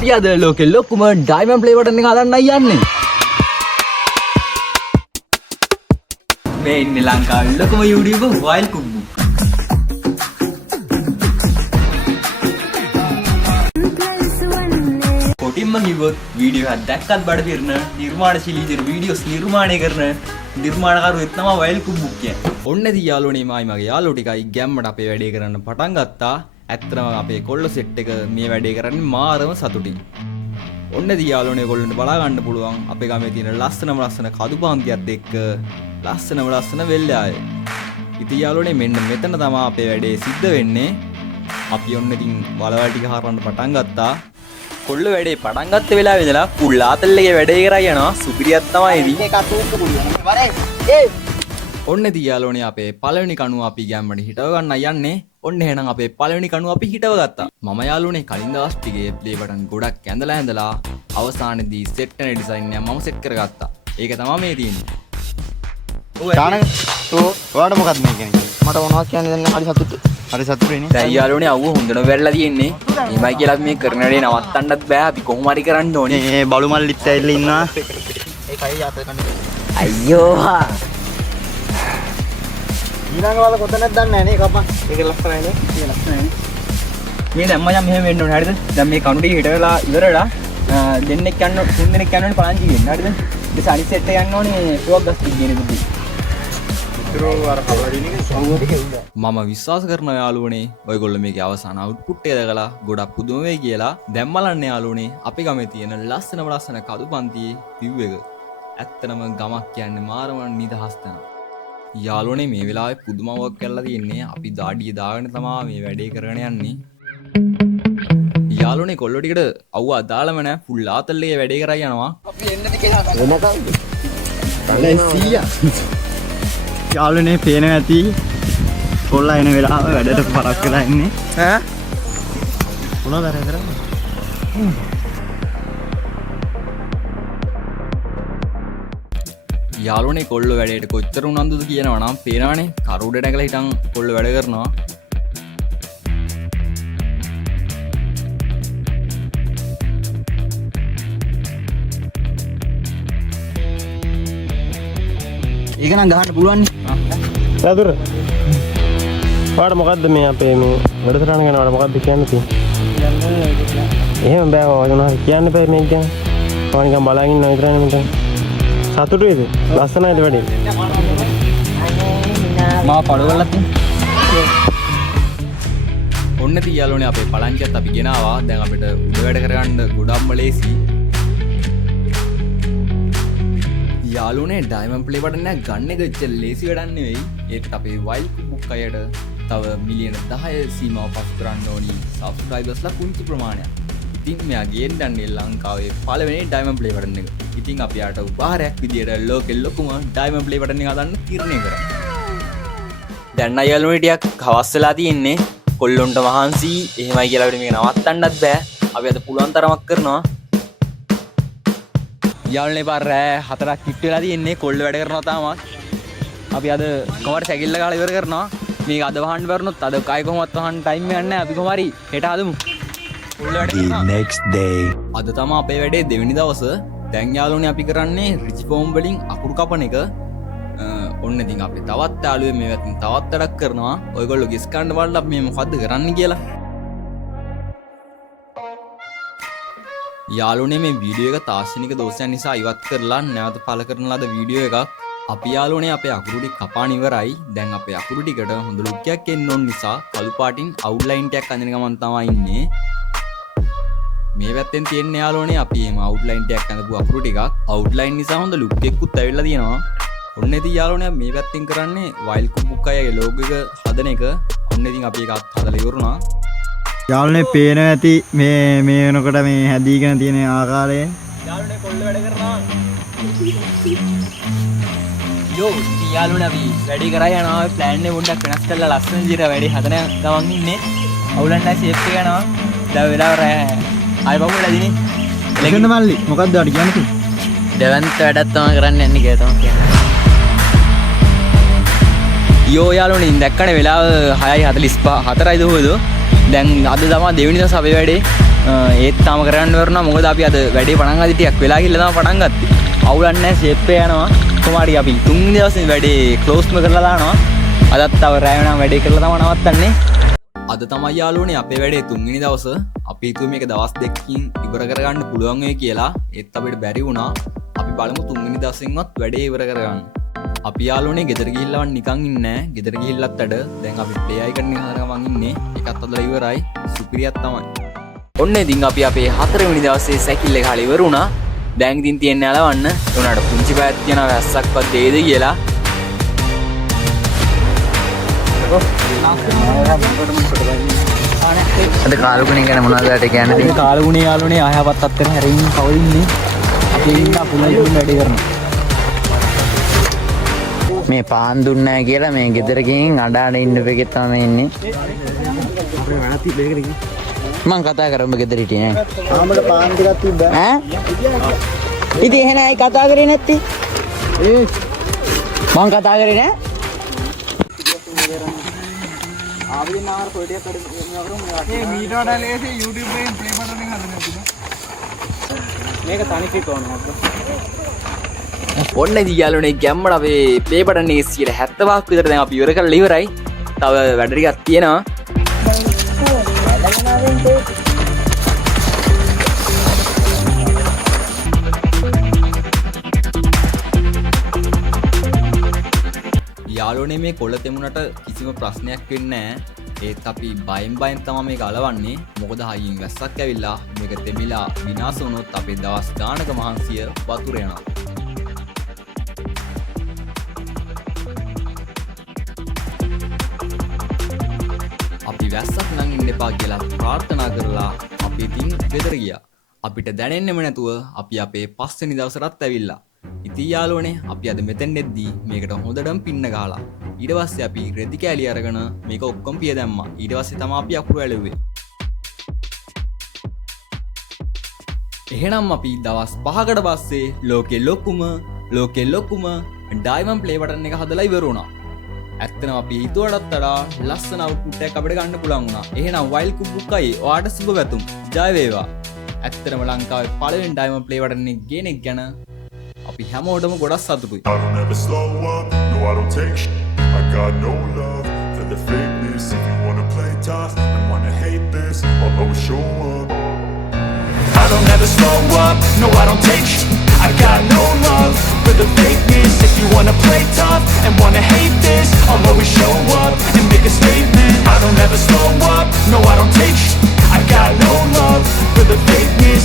අපි අද ලෝකෙ ලොකුම ඩයිමන්ඩ් ප්ලේ බටන් එක හදන්නයි යන්නේ. මේ ඉන්නේ ලංකාවේ ලොකුම YouTuber වයිල් කුබ්බු. කොටින්ම කිව්වොත් වීඩියෝ එකක් දැක්කත් බඩ පිරන නිර්මාණශීලී විදිහට වීඩියෝස් නිර්මාණය කරන නිර්මාණකරුවෙක් තමයි වයිල් කුබ්බු කියන්නේ. ඔන්න ඉතින් යාළුවනේ මගේ යාළුවෝ ටිකයි ගැම්මට අපේ වැඩේ කරන්න පටන් ගත්තා. ඇත්තටම අපේ කොල්ල සෙට් එක මේ වැඩේ කරන්නේ මාරම සතුටින්. ඔන්න ඉතින් යාළුවනේ කොල්ලන්ට බලා ගන්න පුළුවන් අපේ ගමේ තියෙන ලස්සන කදුපාන්තියත් එක්ක ලස්සන වෙල්ලාය. ඉතින් යාළුවනේ මෙන්න මෙතන තමයි අපේ වැඩේ සිද්ධ වෙන්නේ. අපි ඔන්න ඉතින් වලවල් ටික හරවන්න පටන් ගත්තා. කොල්ල වැඩේ පටන් ගත්ත වෙලාවේ ඉඳලා ෆුල් ආතල්ලේ වැඩේ කරා යනවා. සුපිරියක් තමයි ඉතින්. ඒක අතූක්ක පුළුවන්. ඔන්න ඉතින් යාළුවනේ අපේ පළවෙනි කණුව අපි ගැම්මට හිටව ගන්න යන්නේ. ඔන්න එහෙනම් අපේ පළවෙනි කණුව අපි හිටව ගත්තා. මම යාළුවනේ කලින් දවස් ටිකේ ප්ලේ බටන් ගොඩක් ඇඳලා අවසානයේදී සෙට් වෙන ඩිසයින් එක මම සෙට් කරගත්තා. ඒක තමයි මේ තියෙන්නේ. ඔයාට මොකක්ද මේ කියන්නේ? මට මොනවද කියන්නේ දැන් හරි සතුටුයි. හරි සතුටුයිනේ. දැන් යාළුවනේ අවුව හොඳට වැරලා තියෙන්නේ. මේමයි කියලා අපි මේ කරන වැඩේ නවත්තන්නත් බෑ. අපි කොහොම හරි කරන්න ඕනේ. මේ බලු මල්ලිත් ඇවිල්ලා ඉන්නවා. ඒකයි අත කන්නේ. අයියෝ. ඊළඟ වල කොතනද දන්නේ නැහැ නේ කපන්. ඒක ලස්සනයිනේ. ඒක ලස්සනයිනේ. මේ දැන් මම මෙහෙම වෙන්න ඕනේ හරිද? දැන් මේ කණු ටික හිටවලා ඉවරලා දෙන්නෙක් යන්න තුන් දෙනෙක් යන්න ඕනේ පලංචි වෙන්න හරිද? ඊට අනිත් සෙට් එක යන්න ඕනේ ෆ්ලෝක් ගස් ටික කියන දුටි. මම විශ්වාස කරන යාළුවනේ ඔයගොල්ලෝ මේකේ අවසාන අවුට්පුට් එක දැකලා ගොඩක් පුදුම වෙයි කියලා. දැන් බලන්න යාළුවනේ අපි ගමේ තියෙන ලස්සන කදුපන්තියේ view එක. ඇත්තටම ගමක් කියන්නේ මාරම නිදහස් තැනක්. යාළුවනේ මේ වෙලාවේ පුදුමාවක් කරලා තියෙන්නේ. අපි දාඩිය දාගෙන තමයි මේ වැඩේ කරගෙන යන්නේ. යාළුවනේ කොල්ලෝ ටිකට අවුව අදාළම නැහැ. ෆුල් ආතල්ලේ වැඩේ කරා යනවා. අපි එන්නද කියලා යාළුවනේ පේනවා ඇති. කොල්ලා එන වෙලාව වැඩට පරක් වෙලා ඉන්නේ. ඈ මොනවද අර කරන්නේ? යාළුවනේ කොල්ලෝ වැඩේට කොච්චර උනන්දුද කියනවා නම් පේනවනේ කරුඩ නැගලා හිටන් කොල්ලෝ වැඩ කරනවා. ඒක නම් ගහන්න පුළුවන් නේ. ලදුර. ඔයාට මොකද්ද මේ අපේ මේ වැඩසටහන ගැන ඔයාට මොකද්ද කියන්න තියෙන්නේ? එහෙම බෑ ඔයාලා මොනවද කියන්න බෑ මේක ගැන. ඔයා නිකන් බලාගෙන ඉන්නවා විතරනේ මෙතන. සතුටුයිද? ලස්සනයිද වැඩේ? මාව පඩවලා තියෙන්නේ. ඔන්න ඉතින් යාළුවනේ අපේ පලංචියත් අපි ගෙනාවා. දැන් අපිට උඩ වැඩ කරගන්න ගොඩක්ම ලේසි. යාළුවනේ ඩයිමන්ඩ් ප්ලේ බටන් එක ගන්න එක එච්චර ලේසි වැඩක් නෙවෙයි. ඒකට අපේ වයිල් කුබ්බුක් අයට තව මිලියන 10 සීමාව පසු කරන්න ඕනි සබ්ස්ක්‍රයිබර්ස්ලා පුංචි ප්‍රමාණයක්. ඉතින් මෙයා ගේන්නන්නේ ලංකාවේ පළවෙනි ඩයිමන්ඩ් ප්ලේ බටන් එක. ඉතින් අපි යාට උපහාරයක් විදියට ලෝකෙ ලොකුම ඩයිමන්ඩ් ප්ලේ බටන් එක හදන්න තීරණය කරා. දැන් යාළුවනේ ටිකක් හවස් වෙලා තියෙන්නේ. කොල්ලොන්ට මහන්සි එහෙමයි කියලා අපිට මේක නවත්තන්නත් බෑ. අපි අද පුළුවන් තරමක් කරනවා. යාළුවනේ පාර රෑ 4ක් කිට්ටු වෙලා තියෙන්නේ. කොල්ල වැඩ කරනවා තාමත්. අපි අද කොහොමද සැකිල්ල ගාලා ඉවර කරනවා. මේක අද වහන්න බැරුණොත් අද කයි කොහොමවත් වහන්න ටයිම් එකක් නැහැ. අපි කොහොම හරි හෙට හදමු. කොල්ල වැඩ කරනවා. next day. අද තමයි අපේ වැඩේ දෙවෙනි දවස. දැන් යාළුවනේ අපි කරන්නේ රිච් ෆෝම් වලින් අකුරු කපන එක. ඔන්න ඉතින් අපි තවත් යාළුවෝ මේ වැතින් තවත් වැඩක් කරනවා. ඔයගොල්ලෝ ගෙස් ගන්න බලන්න අපි මේ මොකද්ද කරන්න කියලා. යාළුවනේ මේ වීඩියෝ එක තාක්ෂණික දෝෂයන් නිසා ඉවත් කරලා නැවත පළ කරන ලද වීඩියෝ එකක්. අපි යාළුවනේ අපේ අකුරු ටික කපාන ඉවරයි. දැන් අපේ අකුරු ටිකට හොඳ ලුක් එකක් එන්න ඕන නිසා කළු පාටින් අවුට්ලයින් ටිකක් අඳින ගමන් තමයි ඉන්නේ. මේ පැත්තෙන් තියෙන යාළුවනේ අපි එහෙම අවුට්ලයින් ටිකක් අඳපු අකුරු ටිකක් අවුට්ලයින් නිසා හොඳ ලුක් එකකුත් ඇවිල්ලා තියෙනවා. ඔන්න ඉතින් යාළුවනේ මේ පැත්තෙන් කරන්නේ වයිල් කුබ්බුක් අයගේ ලෝගෝ එක හදන එක. ඔන්න ඉතින් අපි ඒකත් හදලා ඉවරුණා. යාළුවනේ පේනවා ඇති මේ වෙනකොට මේ හැදීගෙන තියෙන ආකාරය. යාළුවනේ කොල්ල වැඩ කරනවා. යෝ ඉතින් යාළුවනේ අපි වැඩි කරා යනවා. ප්ලෑන් එක පොඩ්ඩක් වෙනස් කරලා ලස්සන විදිහට වැඩි හදන ගමන් ඉන්නේ. අවුලන්නේ ෂේප් එක යනවා. දැන් වෙලාව රෑ ආයි බබුලා දිනේ. ලෙගන්න මල්ලි මොකක්ද ඔයාට කියන්නේ? දෙවන්ත වැඩක් තමයි කරන්න යන්නේ කියලා තමයි කියන්නේ. යෝ යාළුවනේ දැක්කනේ වෙලාව 6:45 4යි දහුවද දැන් අද තමයි දෙවෙනි දවස් අපේ වැඩේ ඒත් තාම කරන්න වරනවා මොකද අපි අද වැඩේ පටන් ගත්තී ටිකක් වෙලා ගිහලා තමයි පටන් ගත්තේ. අවුලක් නැහැ ෂේප් එක යනවා. කොහොමද අපි 3 දවසේ වැඩේ ක්ලෝස්ම කරලා දානවා. අදත් තව රැය වෙනම වැඩේ කරලා තමයි නවත්තන්නේ. අද තමයි යාළුවනේ අපේ වැඩේ 3 වෙනි දවස. අපි හිතුවේ මේක දවස් දෙකකින් ඉවර කරගන්න පුළුවන් වෙයි කියලා. ඒත් අපිට බැරි වුණා. අපි බලමු 3 වෙනි දවසෙන්වත් වැඩේ ඉවර කරගන්න. අපි යාළුවනේ ගෙදර ගිහිල්ලා නිකන් ඉන්නේ නැහැ. ගෙදර ගිහිල්ලත් අඩ දැන් අපි ප්ලේ අයිකන් එක හදනකම් ඉන්නේ. ඒකත් අදලා ඉවරයි. සුපිරියක් තමයි. ඔන්න ඉතින් අපි අපේ 4 වෙනි දවසේ සැකිල්ල එක හරිය ඉවර වුණා. දැන් ඉතින් තියන්නේ අලවන්න. උනාට පුංචි පැයක් තියනවා වැස්සක්වත් දෙයිද කියලා. අද කාලුගුණේ ගැන මොනවද කියන්නේ? මේ කාලුගුණේ යාළුවනේ ආයවත් අත්තර හැරින් කවුද ඉන්නේ? අපි ඉන්න පුළයි වැඩි කරනවා. මේ පාන් දුන්නේ නැහැ කියලා මේ ගෙදර ගිහින් අඩාඩ ඉන්න එකෙක් තමයි ඉන්නේ. මං කතා කරමු ගෙදර හිටියේ නෑ. ආමඩ පාන් ටිකක් තිබ්බා. ඈ? ඉතින් එහෙනම් අය කතා කරේ නැත්තේ? මං කතා කරේ නෑ. ආවිද නාර පොඩියක් කඩ මෙයා කරමු මෙයා. මේ මීට වඩා ලේසි YouTube එකෙන් ප්ලේ බටන් එක හදන්න තිබුණා. මේක තනිකේ කොහොමද? ඔන්න ඉතින් යාළුවනේ ගැම්මඩ අපේ ප්ලේ බටන් එකේ 70ක් විතර දැන් අපි ඉවර කරලා ඉවරයි. තව වැඩ ටිකක් තියෙනවා. යාළුවනේ මේ කොළ තෙමුණට කිසිම ප්‍රශ්නයක් වෙන්නේ නැහැ. ඒත් අපි බයෙන් තමයි මේක අලවන්නේ. මොකද හයියෙන් වැස්සක් ඇවිල්ලා මේක තෙමිලා විනාශ වුණොත් අපේ දවස් ගානක මහන්සිය වතුර යනවා. අපි වැස්සක් නම් ඉන්න එපා කියලා ප්‍රාර්ථනා කරලා අපි ඉතින් ගෙදර ගියා. අපිට දැනෙන්නෙම නැතුව අපි අපේ 5 වෙනි දවසටත් ඇවිල්ලා. ඉතින් යාළුවනේ අපි අද මෙතෙන් එද්දී මේකට හොඳටම පින්න ගහලා ඊට පස්සේ අපි රෙදි කෑලි අරගෙන මේක ඔක්කොම පිය දැම්මා. ඊට පස්සේ තමයි අපි අකුරු ඇලුවේ. එහෙනම් අපි දවස් 5කට පස්සේ ලෝකේ ලොකුම ඩයමන්ඩ් ප්ලේ බටන් එක හදලා ඉවර වුණා. ඇත්තටම අපි හිතුවටත් වඩා ලස්සන අවුට්පුට් එකක් අපිට ගන්න පුළුවන් වුණා. එහෙනම් වයිල්ඩ් කුබ්බුකයි ඔයාට සුබ පැතුම්. ජය වේවා. ඇත්තටම ලංකාවේ පළවෙනි ඩයමන්ඩ් ප්ලේ බටන් එක ගේන එක ගැන අපි හැමෝටම ගොඩක් සතුටුයි. I don't ever slow up, no I don't take shit. I got no love for the fakeness. If you wanna play tough and wanna hate this, I'll always show up. I don't ever slow up, no I don't take shit. I got no love for the fakeness. If you wanna play tough and wanna hate this, I'll always show up and make a statement. I don't ever slow up, no I don't take shit. I got no love for the fakeness.